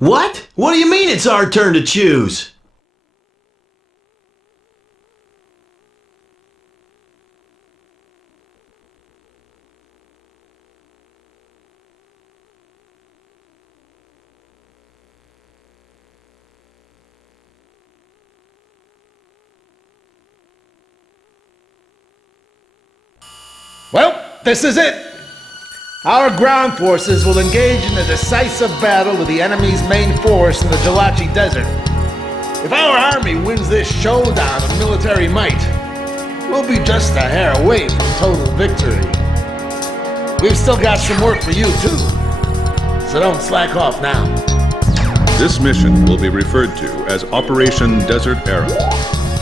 What? What do you mean it's our turn to choose? Well, this is it. Our ground forces will engage in a decisive battle with the enemy's main force in the Jalachi Desert. If our army wins this showdown of military might, we'll be just a hair away from total victory. We've still got some work for you, too. So don't slack off now. This mission will be referred to as Operation Desert Arrow.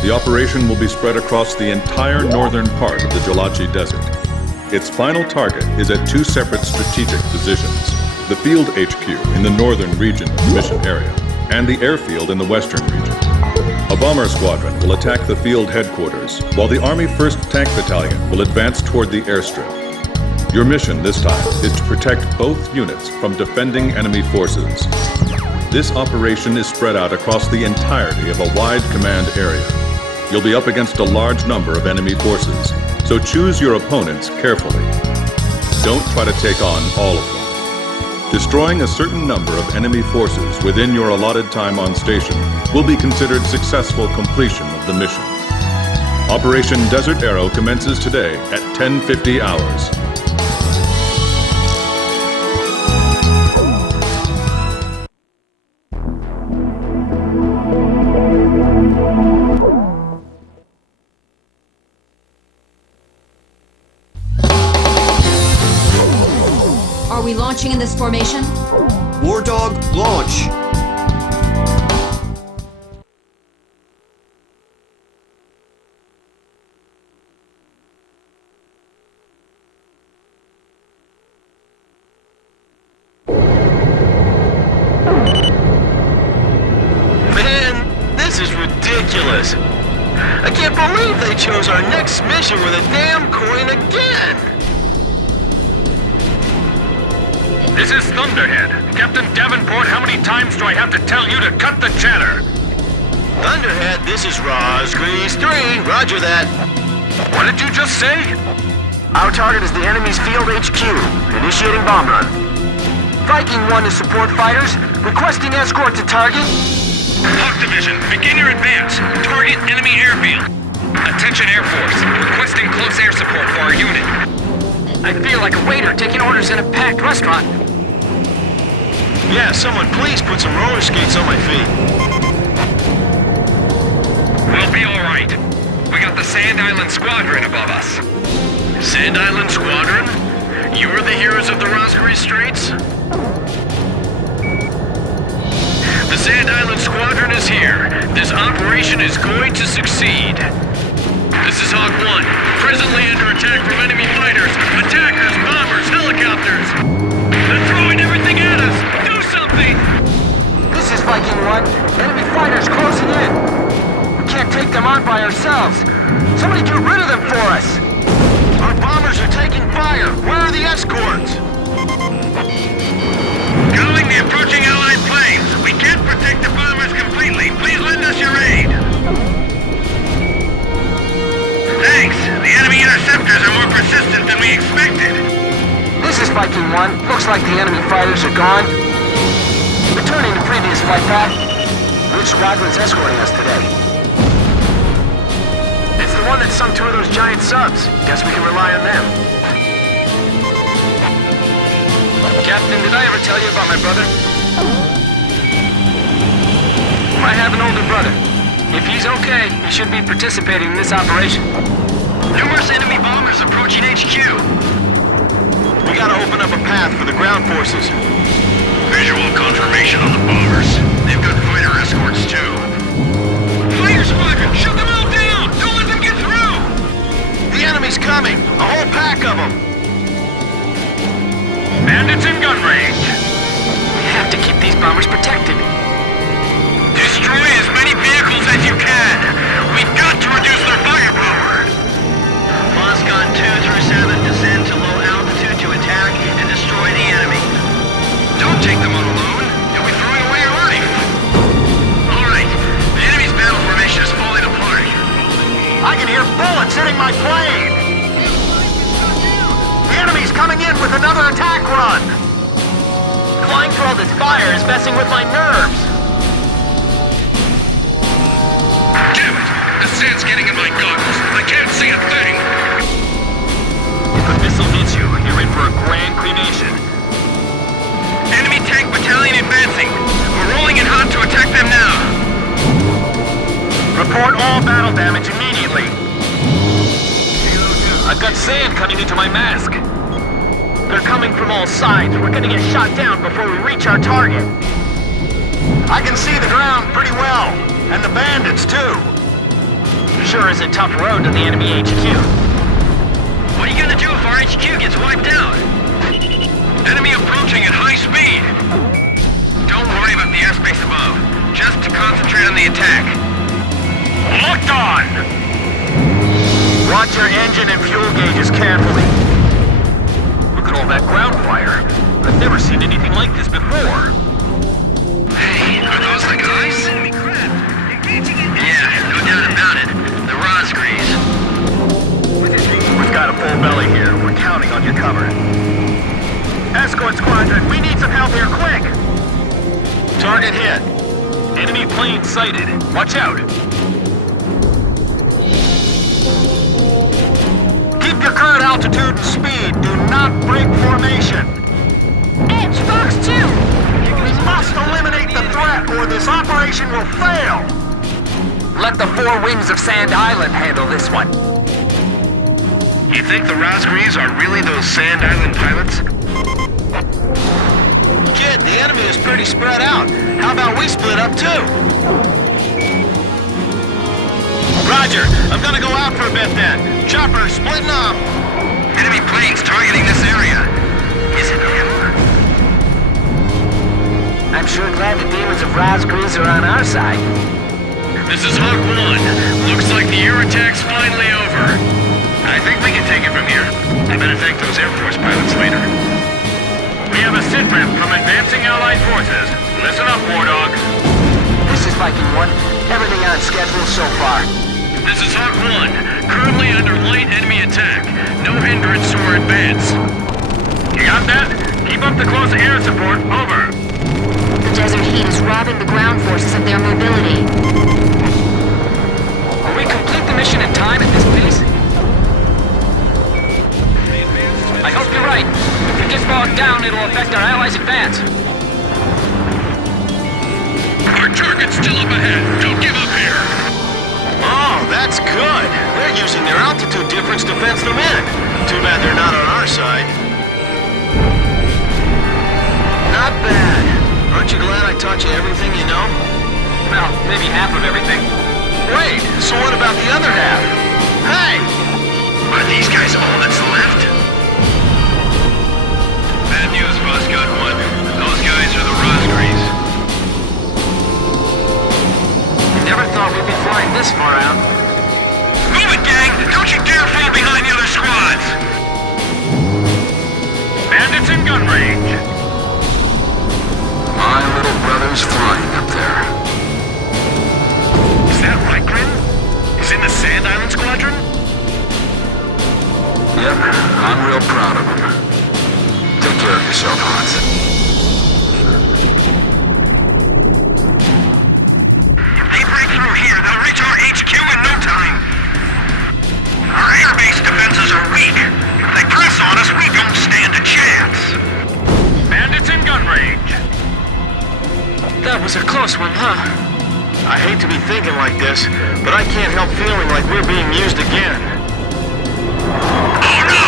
The operation will be spread across the entire northern part of the Jalachi Desert. Its final target is at two separate strategic positions: the field HQ in the northern region of the mission area, and the airfield in the western region. A bomber squadron will attack the field headquarters, while the Army 1st Tank Battalion will advance toward the airstrip. Your mission this time is to protect both units from defending enemy forces. This operation is spread out across the entirety of a wide command area. You'll be up against a large number of enemy forces, so choose your opponents carefully. Don't try to take on all of them. Destroying a certain number of enemy forces within your allotted time on station will be considered successful completion of the mission. Operation Desert Arrow commences today at 10:50 hours. Are we launching in this formation? War Dog, launch! Man, this is ridiculous. I can't believe they chose our next mission with a damn coin again. This is Thunderhead. Captain Davenport, how many times do I have to tell you to cut the chatter? Thunderhead, this is Rosgrease 3. Roger that. What did you just say? Our target is the enemy's field HQ. Initiating bomb run. Viking 1 to support fighters. Requesting escort to target. Hawk Division, begin your advance. Target enemy airfield. Attention Air Force, requesting close air support for our unit. I feel like a waiter taking orders in a packed restaurant. Yeah, someone please put some roller skates on my feet. We'll be all right. We got the Sand Island Squadron above us. Sand Island Squadron? You were the heroes of the Rosgrease Straits? The Sand Island Squadron is here. This operation is going to succeed. This is Hawk 1. Presently under attack from enemy fighters, attackers, bombers, helicopters. They're throwing everything at us. Do something! This is Viking 1. Enemy fighters closing in. We can't take them on by ourselves. Somebody get rid of them for us. Our bombers are taking fire. Where are the escorts? Calling the approaching Allied planes. We can't protect the bombers completely. Please lend us your aid. Thanks. The enemy interceptors are more persistent than we expected. This is Viking 1. Looks like the enemy fighters are gone. Returning to previous flight path. Which squadron's escorting us today? It's the one that sunk two of those giant subs. Guess we can rely on them. Captain, did I ever tell you about my brother? I have an older brother. If he's okay, he should be participating in this operation. Numerous enemy bombers approaching HQ. We gotta open up a path for the ground forces. Visual confirmation on the bombers. They've got fighter escorts too. Fighter squadron, shoot them all down! Don't let them get through! The enemy's coming! A whole pack of them! Bandits in gun range. We have to keep these bombers protected. Destroy as many vehicles as you can. We've got to reduce their firepower. Moscon 2 through 7 descend to low altitude to attack and destroy the enemy. Don't take them on alone. You'll be throwing away your hitting my plane! The enemy's coming in with another attack run! Flying through all this fire is messing with my nerves! Damn it! The sand's getting in my goggles. I can't see a thing. If a missile hits you, you're in for a grand cremation. Enemy tank battalion advancing. We're rolling in hot to attack them now. Report all battle damage immediately. I've got sand coming into my mask. They're coming from all sides. We're gonna get shot down before we reach our target. I can see the ground pretty well, and the bandits too. Sure is a tough road to the enemy HQ. What are you gonna do if our HQ gets wiped out? Enemy approaching at high speed. Don't worry about the airspace above. Just to concentrate on the attack. Locked on! Watch your engine and fuel gauges carefully. Look at all that ground fire. I've never seen anything like this before. Hey, are those the guys? Yeah, no doubt about it. The Rosgrees. We've got a full belly here. We're counting on your cover. Escort squadron, we need some help here quick! Target hit. Enemy plane sighted. Watch out. Keep your current altitude and speed. Do not break formation. Edge, Fox 2! We must eliminate the threat or this operation will fail. Let the four wings of Sand Island handle this one. You think the Rosgrees are really those Sand Island pilots? Kid, the enemy is pretty spread out. How about we split up too? Roger, I'm gonna go out for a bit then. Chopper, splitting up. Enemy planes targeting this area. Is it him? I'm sure glad the demons of Rosgrees are on our side. This is Hawk 1. Looks like the air attack's finally over. I think we can take it from here. I better thank those Air Force pilots later. We have a sitrep from advancing Allied forces. Listen up, War Dog. This is Viking 1. Everything on schedule so far. This is Hawk 1. Currently under light enemy attack. No hindrance to our advance. You got that? Keep up the close air support. Over. The desert heat is robbing the ground forces of their mobility. Will we complete the mission in time at this pace? I hope you're right. If it gets bogged down, it'll affect our allies' advance. Our target's still up ahead. Don't give up here. Oh, that's good. They're using their altitude difference to fence them in. Too bad they're not on our side. Not bad. Aren't you glad I taught you everything you know? Well, maybe half of everything. Wait, so what about the other half? Hey! Are these guys all that's left? Bad news, Boss Gun 1. Those guys are the Rosgrees. Never thought we'd be flying this far out. Move it, gang! Don't you dare fall behind the other squads! Bandits in gun range. My little brother's flying up there. Is that Rykrin? He's in the Sand Island Squadron? Yep, I'm real proud of him. Take care of yourself, Hans. If they break through here, they'll reach our HQ in no time. Our airbase defenses are weak. If they press on us, we don't stand a chance. Bandits in gun range. That was a close one, huh? I hate to be thinking like this, but I can't help feeling like we're being used again. Oh no!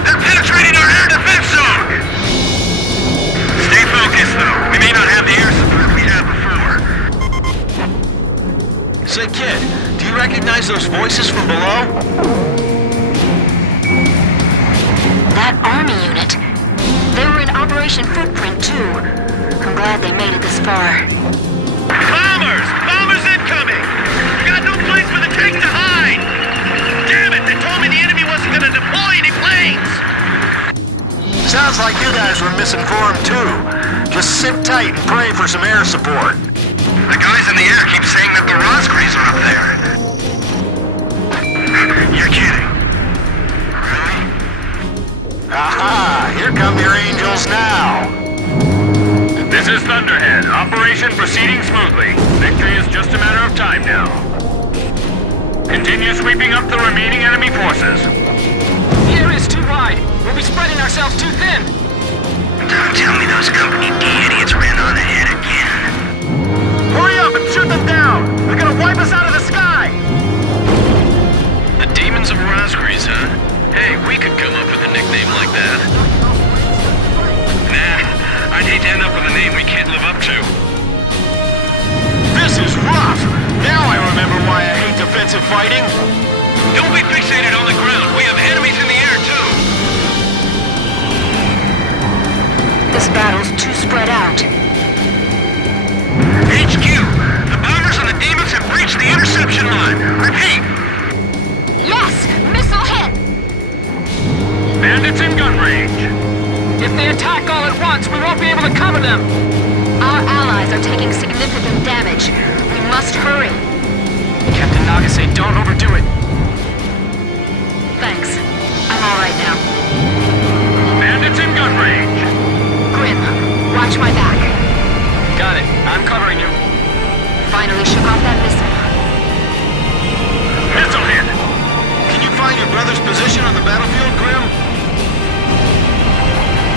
They're penetrating our air defense zone! Stay focused, though. We may not have the air support we had before. Say, kid, do you recognize those voices from below? That army unit. They were in Operation Footprint, too. I'm glad they made it this far. Bombers! Bombers incoming! We got no place for the tank to hide! Damn it! They told me the enemy wasn't gonna deploy any planes! Sounds like you guys were misinformed, too. Just sit tight and pray for some air support. The guys in the air keep saying that the Rosgrees are up there. You're kidding. Really? Aha! Here come your angels now! This is Thunderhead. Operation proceeding smoothly. Victory is just a matter of time now. Continue sweeping up the remaining enemy forces. The area's too wide. We'll be spreading ourselves too thin. Don't tell me those Company D idiots ran on ahead again. Hurry up and shoot them down! They're gonna wipe us out of the sky! The Demons of Rosgrees, huh? Hey, we could come up with a nickname like that. Nah, I'd hate to end up with a name we can't live up to. This is rough! Now I remember why I hate defensive fighting! Don't be fixated on the ground. We have enemies in the air, too. This battle's too spread out. HQ! The bombers and the demons have breached the interception line. Repeat! Yes! Missile hit! Bandits in gun range. If they attack all at once, we won't be able to cover them! Our allies are taking significant damage. We must hurry. Captain Nagase, don't overdo it. Thanks. I'm all right now. Bandits in gun range. Grim, watch my back. Got it. I'm covering you. Finally shook off that missile. Missile hit. Can you find your brother's position on the battlefield, Grim?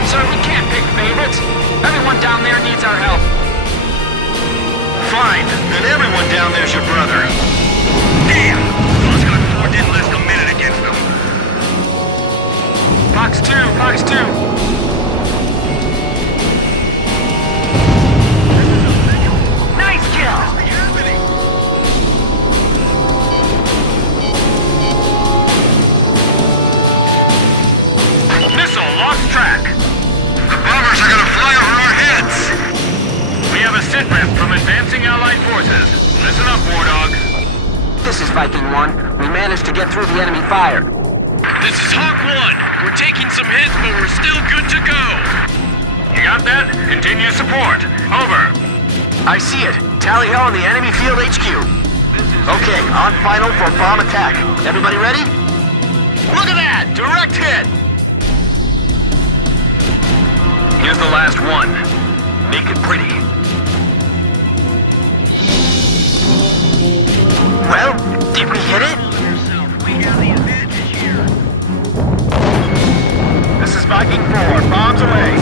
Sir, we can't pick favorites. Everyone down there needs our help. Fine, then everyone down there's your brother. Damn! Those got 4 didn't last a minute against them. Fox 2, Fox 2. Nice kill! Missile lost track. The bombers are gonna fly over our heads! We have a sitrep from advancing Allied forces. Listen up, War Dog. This is Viking 1. We managed to get through the enemy fire. This is Hawk 1. We're taking some hits, but we're still good to go. You got that? Continue support. Over. I see it. Tally ho on the enemy field HQ. Okay, on final for bomb attack. Everybody ready? Look at that! Direct hit! Here's the last one. Make it pretty. Well, did we hit it? We have the advantage here. This is Viking 4. Bombs away.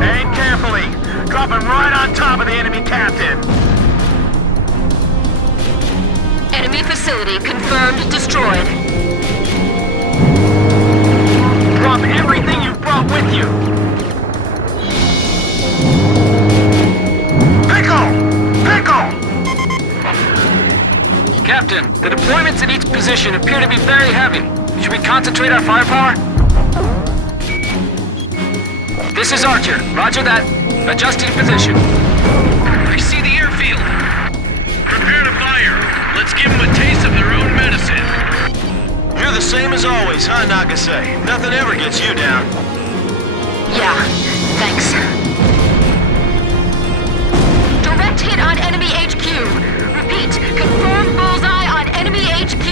Aim carefully. Dropping right on top of the enemy captain. Enemy facility confirmed destroyed. Drop everything you brought with you. Pickle! Pickle! Captain, the deployments in each position appear to be very heavy. Should we concentrate our firepower? This is Archer. Roger that. Adjusting position. I see the airfield. Prepare to fire. Let's give them a taste of their own medicine. You're the same as always, huh, Nagase? Nothing ever gets you down. Yeah, thanks. Direct hit on enemy HQ. Repeat, confirm bullseye on enemy HQ.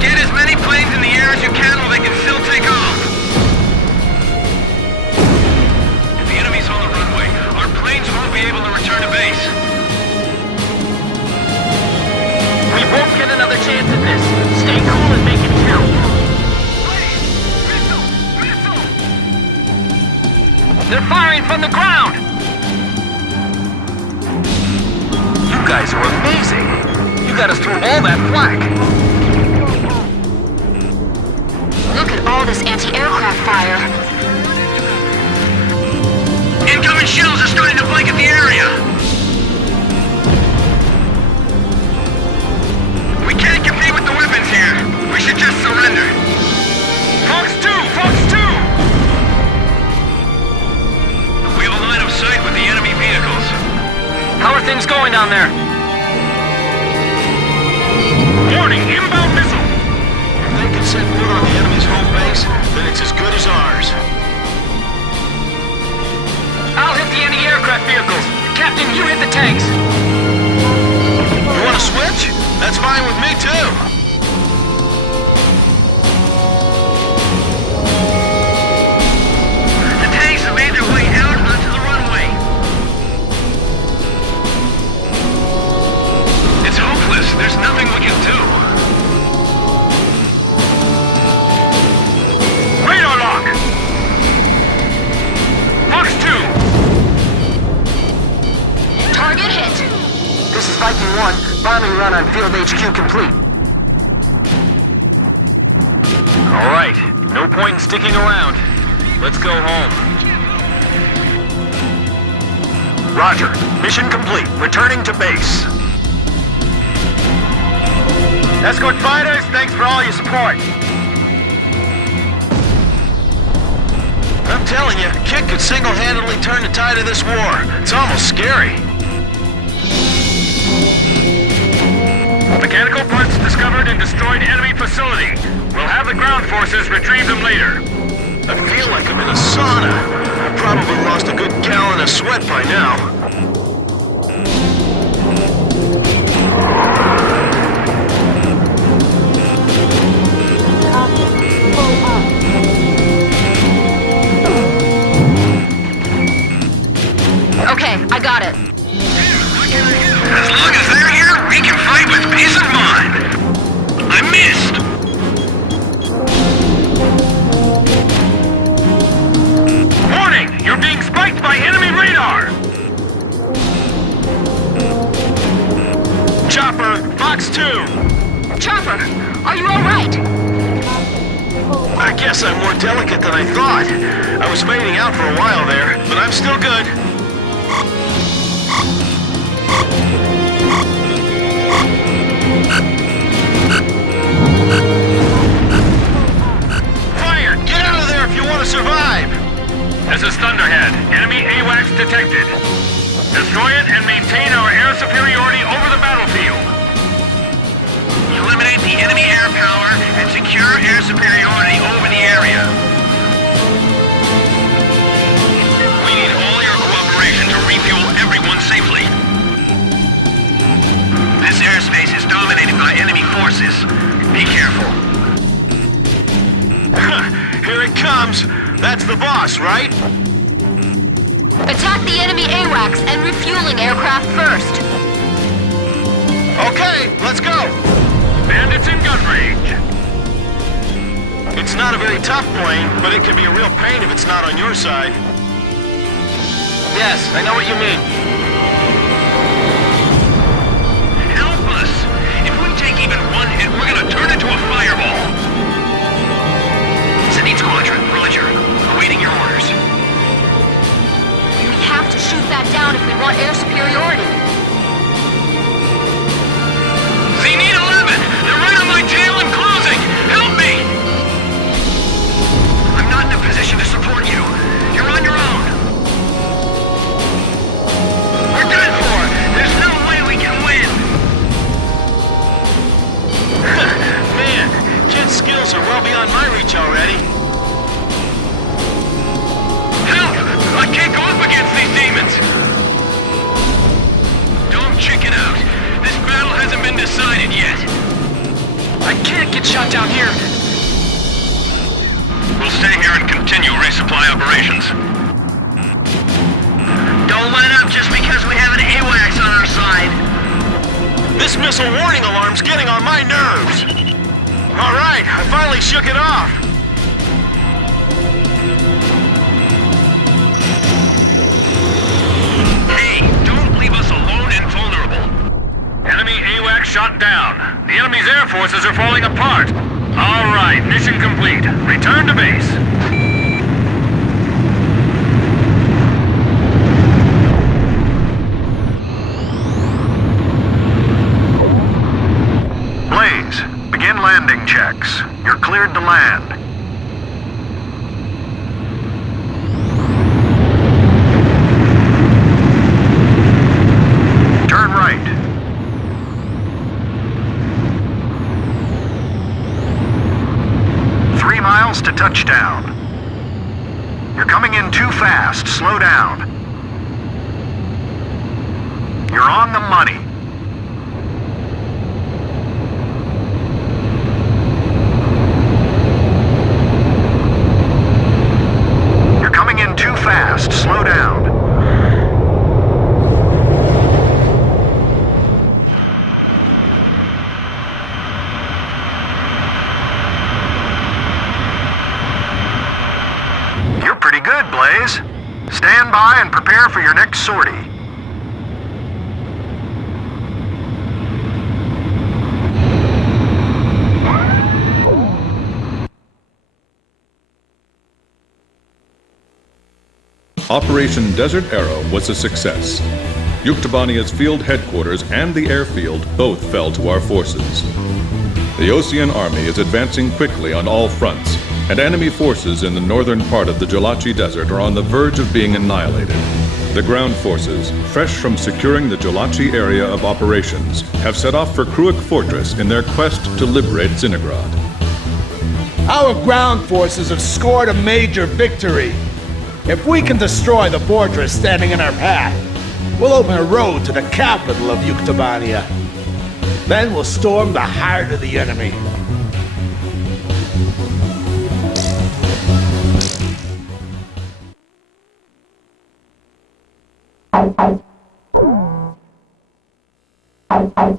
Get as many planes in the air as you can while they can still take off. If the enemy's on the runway, our planes won't be able to return to base. We won't get another chance at this. Stay cool and make it count. They're firing from the ground! You guys are amazing! You got us through all that flak! Look at all this anti-aircraft fire. Incoming shells are starting to blanket the area! We can't compete with the weapons here. We should just surrender. Fox 2! Fox 2! We have a line of sight with the enemy vehicles. How are things going down there? Warning, inbound missile! If they can set foot on the enemy's home base, then it's as good as ours. I'll hit the anti-aircraft vehicles. Captain, you hit the tank. Timing run on Field HQ complete. All right, no point in sticking around. Let's go home. Roger. Mission complete. Returning to base. Escort fighters, thanks for all your support. I'm telling you, Kit could single-handedly turn the tide of this war. It's almost scary. Mechanical parts discovered in destroyed enemy facility. We'll have the ground forces retrieve them later. I feel like I'm in a sauna. I've probably lost a good gallon of sweat by now. Okay, I got it. As long as they're here, we can fight with peace of mind. I missed! Warning! You're being spiked by enemy radar! Chopper, Fox 2. Chopper, are you alright? I guess I'm more delicate than I thought. I was fading out for a while there, but I'm still good. Fire! Get out of there if you want to survive! This is Thunderhead. Enemy AWACS detected. Destroy it and maintain our air superiority over the battlefield. Eliminate the enemy air power and secure air superiority over the area. We need all your cooperation to refuel everyone safely. This airspace is dominated by enemy forces. Be careful. Here it comes. That's the boss, right? Attack the enemy AWACS and refueling aircraft first. Okay, let's go. Bandits in gun range. It's not a very tough plane, but it can be a real pain if it's not on your side. Yes, I know what you mean. Help us! If we take even one hit, we're gonna turn into a fireball! Zenith Squadron, roger. Awaiting your orders. We have to shoot that down if we want air superiority. Zenith 11! They're right on my tail and closing! Help me! I'm not in a position to support you. You're on your own. We're done for! There's no way we can win! Man, Kit's skills are well beyond my reach already. Help! I can't go up against these demons! Don't chicken out. This battle hasn't been decided yet. I can't get shot down here. We'll stay here and continue resupply operations. Don't let up just because we have an AWACS on our side. This missile warning alarm's getting on my nerves. All right, I finally shook it off. Hey, don't leave us alone and vulnerable. Enemy AWACS shot down. The enemy's air forces are falling apart. All right, mission complete. Return to base. Blaze, begin landing checks. You're cleared to land. Turn right. Miles to touchdown. You're coming in too fast. Slow down. You're on the money. You're coming in too fast. Slow down. Pretty good, Blaze. Stand by and prepare for your next sortie. Operation Desert Arrow was a success. Yuktobania's field headquarters and the airfield both fell to our forces. The Osean Army is advancing quickly on all fronts, and enemy forces in the northern part of the Jolachi Desert are on the verge of being annihilated. The ground forces, fresh from securing the Jolachi area of operations, have set off for Kruik Fortress in their quest to liberate Zinigrad. Our ground forces have scored a major victory. If we can destroy the fortress standing in our path, we'll open a road to the capital of Yuktobania. Then we'll storm the heart of the enemy. Bye.